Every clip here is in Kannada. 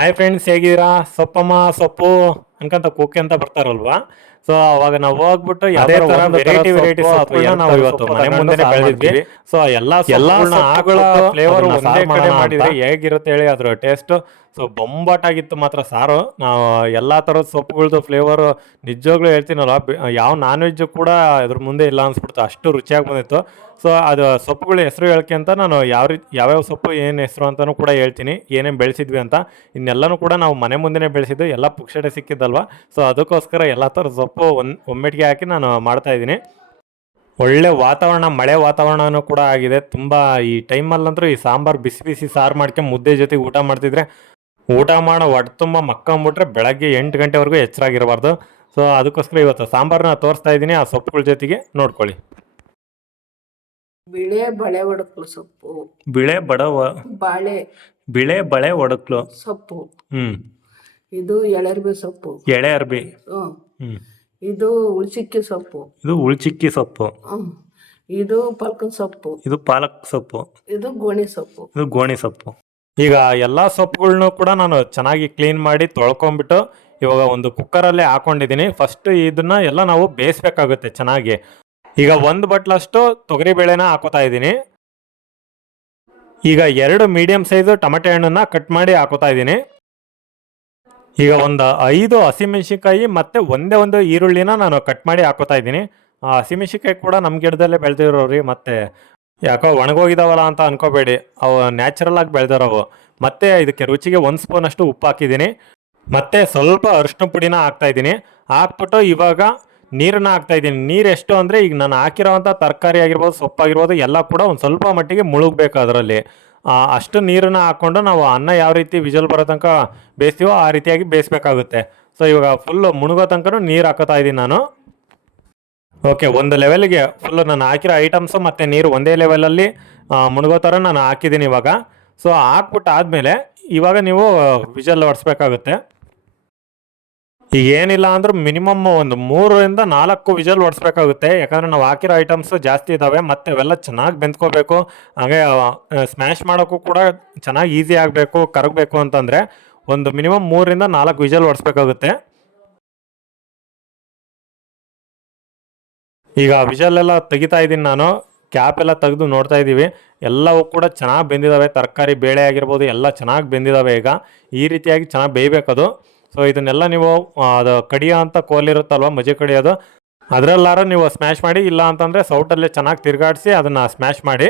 ಹಾಯ್ ಫ್ರೆಂಡ್ಸ್ ಹೇಗಿದ್ದೀರಾ? ಸೊಪ್ಪಮ್ಮ ಸೊಪ್ಪು. ಅನ್ಕಂತ ಕುಕ್ಕೆ ಅಂತ ಬರ್ತಾರಲ್ವಾ? ಸೊ ಅವಾಗ ನಾವು ಹೋಗ್ಬಿಟ್ಟು ತರ ವೆರೈಟಿ ವೆರೈಟಿ ನಾವು ಇವತ್ತು ಮನೆ ಮುಂದೆ ಬೆಳೆದಿದ್ವಿ ಸೊ ಎಲ್ಲಾ ಎಲ್ಲ ಆಗಳ ಫ್ಲೇವರ್ ಒಂದೇ ಕಡೆ ಮಾಡಿದ್ರೆ ಹೇಗಿರುತ್ತೆ ಹೇಳಿ ಅದ್ರ ಟೇಸ್ಟ್ ಸೊ ಬೊಂಬಾಟಾಗಿತ್ತು ಮಾತ್ರ ಸಾರು. ನಾವು ಎಲ್ಲಾ ತರದ ಸೊಪ್ಪುಗಳದ್ದು ಫ್ಲೇವರ್ ನಿಜವಾಗ್ಲೂ ಹೇಳ್ತೀನಲ್ಲ. ಯಾವ ನಾನ್ ವೆಜ್ ಕೂಡ ಅದ್ರ ಮುಂದೆ ಇಲ್ಲ ಅನ್ಸ್ಬಿಡ್ತು. ಅಷ್ಟು ರುಚಿಯಾಗಿ ಬಂದಿತ್ತು. ಸೊ ಅದು ಸೊಪ್ಪುಗಳ ಹೆಸರು ಹೇಳ್ಕೆ ಅಂತ ನಾನು ಯಾವ ರೀತಿ ಯಾವ್ಯಾವ ಸೊಪ್ಪು ಏನು ಹೆಸರು ಅಂತಾನೂ ಕೂಡ ಹೇಳ್ತೀನಿ. ಏನೇನು ಬೆಳೆಸಿದ್ವಿ ಅಂತ. ಇನ್ನೆಲ್ಲನೂ ಕೂಡ ನಾವು ಮನೆ ಮುಂದೆನೇ ಬೆಳೆಸಿದ್ದು. ಎಲ್ಲ ಪುಕ್ಷಟೆ ಸಿಕ್ಕಿದ್ದಲ್ವಾ ಸೊ ಅದಕ್ಕೋಸ್ಕರ ಎಲ್ಲ ಥರದ ಸೊಪ್ಪು ಒಂದು ಒಮ್ಮೆಟ್ಗೆ ಹಾಕಿ ನಾನು ಮಾಡ್ತಾ ಇದ್ದೀನಿ. ಒಳ್ಳೆ ವಾತಾವರಣ ಮಳೆ ವಾತಾವರಣನೂ ಕೂಡ ಆಗಿದೆ. ತುಂಬ ಈ ಟೈಮಲ್ಲಂತೂ ಈ ಸಾಂಬಾರು ಬಿಸಿ ಬಿಸಿ ಸಾರು ಮಾಡ್ಕೊಂಡು ಮುದ್ದೆ ಜೊತೆಗೆ ಊಟ ಮಾಡ್ತಿದ್ರೆ ಊಟ ಮಾಡೋ ಹೊಟ್ಟೆ ತುಂಬ ಮಕ್ಕಂಬಿಟ್ರೆ ಬೆಳಗ್ಗೆ ಎಂಟು ಗಂಟೆವರೆಗೂ ಎಚ್ಚರಾಗಿರಬಾರ್ದು ಸೊ ಅದಕ್ಕೋಸ್ಕರ ಇವತ್ತು ಸಾಂಬಾರನ್ನ ತೋರಿಸ್ತಾ ಇದ್ದೀನಿ. ಆ ಸೊಪ್ಪುಗಳ ಜೊತೆಗೆ ನೋಡ್ಕೊಳ್ಳಿ. ಬಿಳೆ ಬಳೆ ಒಡಕ್ಲು ಸೊಪ್ಪು. ಬಿಳೆ ಬಡವ ಬಾಳೆ. ಬಿಳೆ ಬಳೆ ಒಡಕ್ಲು. ಸೊಪ್ಪು. ಹ್ಮ್. ಇದು ಎಳರ್ಬೆ ಸೊಪ್ಪು. ಎಳೆ ಅರ್ಬಿ ಹ್ಮ್. ಇದು ಉಳ್ಚಿಕ್ಕಿ ಸೊಪ್ಪು. ಇದು ಉಳ್ಚಿಕ್ಕಿ ಸೊಪ್ಪು. ಹ್ಮ್. ಇದು ಪಲ್ಕನ್ ಸೊಪ್ಪು. ಇದು ಪಾಲಕ್ ಸೊಪ್ಪು. ಇದು ಗೋಣಿ ಸೊಪ್ಪು. ಇದು ಗೋಣಿ ಸೊಪ್ಪು. ಈಗ ಎಲ್ಲ ಸೊಪ್ಪುಗಳನ್ನು ಕೂಡ ನಾನು ಚೆನ್ನಾಗಿ ಕ್ಲೀನ್ ಮಾಡಿ ತೊಳ್ಕೊಂಬಿಟ್ಟು ಇವಾಗ ಒಂದು ಕುಕ್ಕರಲ್ಲೇ ಹಾಕೊಂಡಿದ್ದೀನಿ. ಫಸ್ಟ್ ಇದನ್ನ ಎಲ್ಲ ನಾವು ಬೇಯಿಸ್ಬೇಕಾಗುತ್ತೆ ಚೆನ್ನಾಗಿ. ಈಗ ಒಂದು ಬಟ್ಲಷ್ಟು ತೊಗರಿ ಬೇಳೆನ ಹಾಕೋತಾ ಇದ್ದೀನಿ. ಈಗ ಎರಡು ಮೀಡಿಯಂ ಸೈಜು ಟೊಮೆಟೊ ಹಣ್ಣನ್ನ ಕಟ್ ಮಾಡಿ ಹಾಕೋತಾ ಇದ್ದೀನಿ. ಈಗ ಒಂದು ಐದು ಹಸಿಮೆಣಸಿನ್ಕಾಯಿ ಮತ್ತೆ ಒಂದೇ ಒಂದು ಈರುಳ್ಳಿನ ನಾನು ಕಟ್ ಮಾಡಿ ಹಾಕೋತಾ ಇದ್ದೀನಿ. ಆ ಹಸಿಮೆಣಸಿನ್ಕಾಯಿ ಕೂಡ ನಮ್ಮ ಗಿಡದಲ್ಲೇ ಬೆಳೆದಿರೋರಿ, ಮತ್ತೆ ಯಾಕೋ ಒಣಗೋಗಿದಾವಲ್ಲ ಅಂತ ಅನ್ಕೋಬೇಡಿ. ಅವು ನ್ಯಾಚುರಲ್ ಆಗಿ ಬೆಳೆದಿರೋವು. ಮತ್ತೆ ಇದಕ್ಕೆ ರುಚಿಗೆ ಒಂದು ಸ್ಪೂನ್ ಅಷ್ಟು ಉಪ್ಪು ಹಾಕಿದ್ದೀನಿ. ಮತ್ತೆ ಸ್ವಲ್ಪ ಅರಿಶಿನ ಪುಡಿನ ಹಾಕ್ತಾ ಇದ್ದೀನಿ. ಹಾಕ್ಬಿಟ್ಟು ಇವಾಗ ನೀರನ್ನ ಹಾಕ್ತಾ ಇದ್ದೀನಿ. ನೀರು ಎಷ್ಟು ಅಂದರೆ ಈಗ ನಾನು ಹಾಕಿರೋವಂಥ ತರಕಾರಿ ಆಗಿರ್ಬೋದು, ಸೊಪ್ಪಾಗಿರ್ಬೋದು, ಎಲ್ಲ ಕೂಡ ಒಂದು ಸ್ವಲ್ಪ ಮಟ್ಟಿಗೆ ಮುಳುಗಬೇಕು ಅದರಲ್ಲಿ. ಅಷ್ಟು ನೀರನ್ನ ಹಾಕ್ಕೊಂಡು ನಾವು ಅನ್ನ ಯಾವ ರೀತಿ ವಿಜಲ್ ಬರೋ ತನಕ ಬೇಯಿಸ್ತೀವೋ ಆ ರೀತಿಯಾಗಿ ಬೇಯಿಸ್ಬೇಕಾಗುತ್ತೆ. ಸೊ ಇವಾಗ ಫುಲ್ ಮುಳುಗೋ ತನಕ ನೀರು ಹಾಕೋತಾ ಇದ್ದೀನಿ ನಾನು. ಓಕೆ ಒಂದು ಲೆವೆಲ್ಗೆ ಫುಲ್ ನಾನು ಹಾಕಿರೋ ಐಟಮ್ಸು ಮತ್ತು ನೀರು ಒಂದೇ ಲೆವೆಲಲ್ಲಿ ಮುಳುಗೋ ಥರ ನಾನು ಹಾಕಿದ್ದೀನಿ ಇವಾಗ. ಸೊ ಹಾಕ್ಬಿಟ್ಟು ಆದಮೇಲೆ ಇವಾಗ ನೀವು ವಿಜಲ್ ಹೊಡ್ಸ್ಬೇಕಾಗುತ್ತೆ ಈಗ ಏನಿಲ್ಲ ಅಂದ್ರೂ ಮಿನಿಮಮ್ ಒಂದು ಮೂರರಿಂದ ನಾಲ್ಕು ವಿಜಲ್ ಓಡಿಸ್ಬೇಕಾಗುತ್ತೆ. ಯಾಕಂದರೆ ನಾವು ಹಾಕಿರೋ ಐಟಮ್ಸ್ ಜಾಸ್ತಿ ಇದ್ದಾವೆ ಮತ್ತೆ ಅವೆಲ್ಲ ಚೆನ್ನಾಗಿ ಬೆಂದ್ಕೋಬೇಕು. ಹಾಗೆ ಸ್ಮ್ಯಾಶ್ ಮಾಡೋಕ್ಕೂ ಕೂಡ ಚೆನ್ನಾಗಿ ಈಸಿ ಆಗಬೇಕು, ಕರಗಬೇಕು ಅಂತಂದರೆ ಒಂದು ಮಿನಿಮಮ್ ಮೂರರಿಂದ ನಾಲ್ಕು ವಿಜಲ್ ಓಡಿಸ್ಬೇಕಾಗುತ್ತೆ. ಈಗ ವಿಜಲ್ ಎಲ್ಲ ತೆಗಿತಾ ಇದ್ದೀನಿ ನಾನು. ಕ್ಯಾಪ್ ಎಲ್ಲ ತೆಗೆದು ನೋಡ್ತಾ ಇದ್ದೀವಿ. ಎಲ್ಲವೂ ಕೂಡ ಚೆನ್ನಾಗಿ ಬೆಂದಿದ್ದಾವೆ ತರಕಾರಿ ಬೇಳೆ ಆಗಿರ್ಬೋದು, ಎಲ್ಲ ಚೆನ್ನಾಗಿ ಬೆಂದಿದ್ದಾವೆ ಈಗ. ಈ ರೀತಿಯಾಗಿ ಚೆನ್ನಾಗಿ ಬೇಯಬೇಕದು. ಸೊ ಇದನ್ನೆಲ್ಲ ನೀವು ಅದು ಕಡಿಯ ಅಂತ ಕೋಲಿರುತ್ತಲ್ವ, ಮಜೆ ಕಡಿಯೋದು, ಅದರಲ್ಲಾರ ನೀವು ಸ್ಮ್ಯಾಶ್ ಮಾಡಿ, ಇಲ್ಲ ಅಂತಂದರೆ ಸೌಟಲ್ಲೇ ಚೆನ್ನಾಗಿ ತಿರುಗಾಡಿಸಿ ಅದನ್ನು ಸ್ಮ್ಯಾಶ್ ಮಾಡಿ.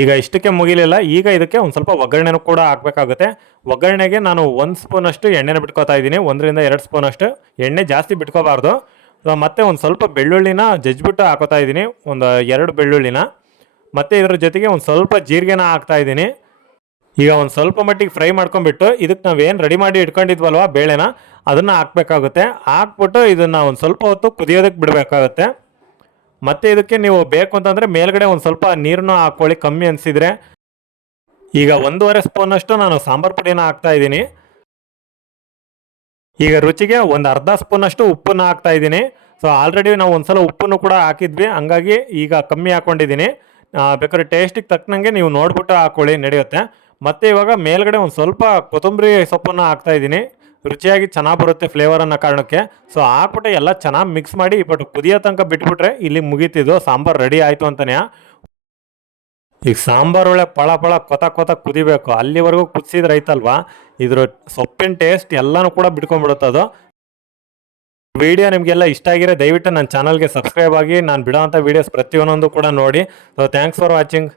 ಈಗ ಇಷ್ಟಕ್ಕೆ ಮುಗಿಲಿಲ್ಲ, ಈಗ ಇದಕ್ಕೆ ಒಂದು ಸ್ವಲ್ಪ ಒಗ್ಗರಣೆನೂ ಕೂಡ ಹಾಕಬೇಕಾಗುತ್ತೆ. ಒಗ್ಗರಣೆಗೆ ನಾನು ಒಂದು ಸ್ಪೂನ್ ಅಷ್ಟು ಎಣ್ಣೆನ ಬಿಟ್ಕೋತಾ ಇದ್ದೀನಿ, ಒಂದರಿಂದ ಎರಡು ಸ್ಪೂನ್ ಅಷ್ಟು ಎಣ್ಣೆ ಜಾಸ್ತಿ ಬಿಟ್ಕೋಬಾರ್ದು. ಮತ್ತೆ ಒಂದು ಸ್ವಲ್ಪ ಬೆಳ್ಳುಳ್ಳಿನ ಜಜ್ಜಿಬಿಟ್ಟು ಹಾಕೋತಾ ಇದ್ದೀನಿ, ಒಂದು ಎರಡು ಬೆಳ್ಳುಳ್ಳಿನ. ಮತ್ತು ಇದ್ರ ಜೊತೆಗೆ ಒಂದು ಸ್ವಲ್ಪ ಜೀರಿಗೆನ ಹಾಕ್ತಾ ಇದ್ದೀನಿ. ಈಗ ಒಂದು ಸ್ವಲ್ಪ ಮಟ್ಟಿಗೆ ಫ್ರೈ ಮಾಡ್ಕೊಂಡ್ಬಿಟ್ಟು ಇದಕ್ಕೆ ನಾವೇನು ರೆಡಿ ಮಾಡಿ ಇಟ್ಕೊಂಡಿದ್ವಲ್ವ ಬೇಳೆನ, ಅದನ್ನು ಹಾಕ್ಬೇಕಾಗುತ್ತೆ. ಹಾಕ್ಬಿಟ್ಟು ಇದನ್ನು ಒಂದು ಸ್ವಲ್ಪ ಹೊತ್ತು ಕುದಿಯೋದಕ್ಕೆ ಬಿಡಬೇಕಾಗುತ್ತೆ. ಮತ್ತು ಇದಕ್ಕೆ ನೀವು ಬೇಕು ಅಂತಂದರೆ ಮೇಲ್ಗಡೆ ಒಂದು ಸ್ವಲ್ಪ ನೀರನ್ನು ಹಾಕ್ಕೊಳ್ಳಿ ಕಮ್ಮಿ ಅನಿಸಿದರೆ. ಈಗ ಒಂದೂವರೆ ಸ್ಪೂನಷ್ಟು ನಾನು ಸಾಂಬಾರು ಪುಡಿನ ಹಾಕ್ತಾ ಇದ್ದೀನಿ. ಈಗ ರುಚಿಗೆ ಒಂದು ಅರ್ಧ ಸ್ಪೂನಷ್ಟು ಉಪ್ಪನ್ನ ಹಾಕ್ತಾ ಇದ್ದೀನಿ. ಸೊ ಆಲ್ರೆಡಿ ನಾವು ಒಂದು ಸಲ ಉಪ್ಪನ್ನು ಕೂಡ ಹಾಕಿದ್ವಿ. ಹಂಗಾಗಿ ಈಗ ಕಮ್ಮಿ ಹಾಕ್ಕೊಂಡಿದ್ದೀನಿ ಬೇಕಾದ್ರೆ ಟೇಸ್ಟಿಗೆ ತಕ್ಕನಂಗೆ ನೀವು ನೋಡ್ಬಿಟ್ಟು ಹಾಕ್ಕೊಳ್ಳಿ ನಡೆಯುತ್ತೆ. ಮತ್ತೆ ಇವಾಗ ಮೇಲ್ಗಡೆ ಒಂದು ಸ್ವಲ್ಪ ಕೊತ್ತಂಬರಿ ಸೊಪ್ಪನ್ನು ಹಾಕ್ತಾ ಇದ್ದೀನಿ. ರುಚಿಯಾಗಿ ಚೆನ್ನಾಗಿ ಬರುತ್ತೆ ಫ್ಲೇವರ್ ಅನ್ನೋ ಕಾರಣಕ್ಕೆ. ಸೊ ಹಾಕ್ಬಿಟ್ಟು ಎಲ್ಲ ಚೆನ್ನಾಗಿ ಮಿಕ್ಸ್ ಮಾಡಿ ಬಟ್ ಕುದಿಯೋ ತನಕ ಬಿಟ್ಬಿಟ್ರೆ ಇಲ್ಲಿ ಮುಗೀತಿದ್ದು. ಸಾಂಬಾರು ರೆಡಿ ಆಯಿತು ಅಂತಾನೆ. ಈಗ ಸಾಂಬಾರು ಒಳ್ಳೆ ಪಳ ಪಳ ಕೊತ ಕೊತ ಕುದಿಬೇಕು. ಅಲ್ಲಿವರೆಗೂ ಕುದಿಸಿದ್ರೆ ಐತಲ್ವಾ ಇದ್ರ ಸೊಪ್ಪಿನ ಟೇಸ್ಟ್ ಎಲ್ಲನೂ ಕೂಡ ಬಿಟ್ಕೊಂಡ್ಬಿಡುತ್ತೆ ಅದು. ವಿಡಿಯೋ ನಿಮಗೆಲ್ಲ ಇಷ್ಟ ಆಗಿರೋ ದಯವಿಟ್ಟು ನನ್ನ ಚಾನಲ್ಗೆ ಸಬ್ಸ್ಕ್ರೈಬ್ ಆಗಿ, ನಾನು ಬಿಡೋವಂಥ ವೀಡಿಯೋಸ್ ಪ್ರತಿಯೊಂದೊಂದು ಕೂಡ ನೋಡಿ. So thanks for watching